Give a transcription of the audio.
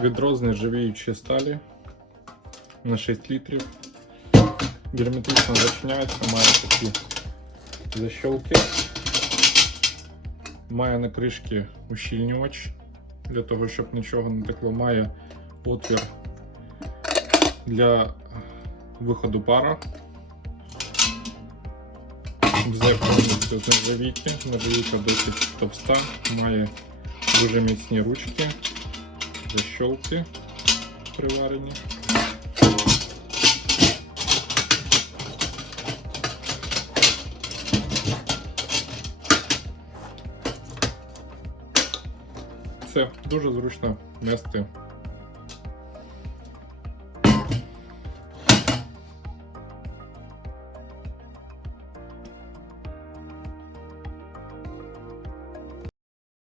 Відро з нержавіючої сталі на 6 літрів. Герметично зачиняється, має такі защелки. Має на кришці ущільнювач, для того, щоб нічого не текло, має отвір для виходу пара. Все повністю з нержавійки, нержавійка досить товста, має дуже міцні ручки защёлки приварені. Це дуже зручно нести.